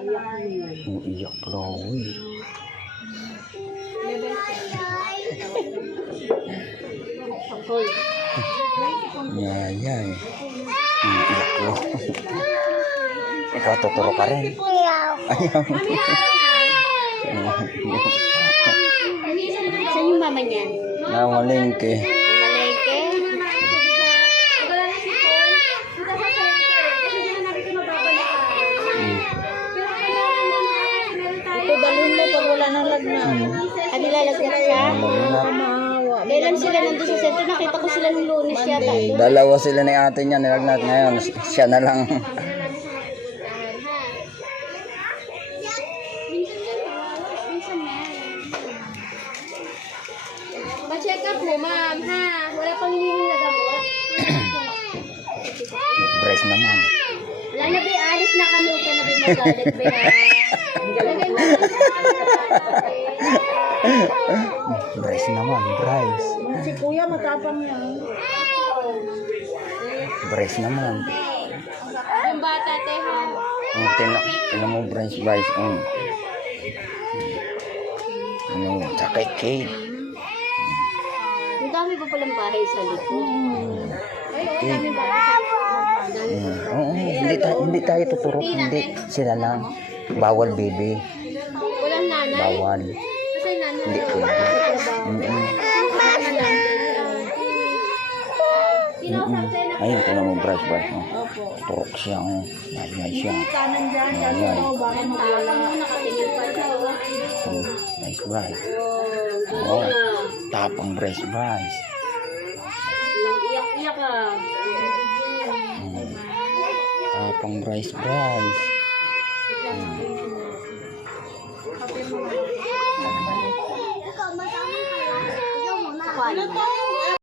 Iyak Chloe. Yayay. Iyak Chloe. Ikaw tuturo ka rin. Ayaw. Saan yung mama niya? Namalengke. Malengke? Ito, dalhin mo pag wala nang lagnat. Ano lalagyan siya? Kailan sila nandun sa sentro? Nakita ko sila nung Lunes yata. Dalawa sila ni ate niya nilagnat ngayon. Siya na lang. Pa-check up mo, ma'am, ha? Wala pang hinihingi na gamot? Brace naman. Wala na, be. Alis na kami. Huwag ka na, be. Magalit, be, ha? Brace naman. Brace. Si kuya, matapang na. Brace naman. Yung bata, te, ha? Tingnan mo brace. Sakit Kate. Ang dami pa palang bahay sa likod. Ay, ang dami bahay sa likod. Oo, hindi tayo tuturok. Hindi. Sila lang. Bawal baby. Walang nanay? Bawal. Kasi nanay. Hindi pwede. Ayun, tingnan mo brace. Turok siya. Yayay siya. Yayay. Nice brace. Oh, tapang brace. Iyak-iyak ka. Tapang brace. Paano?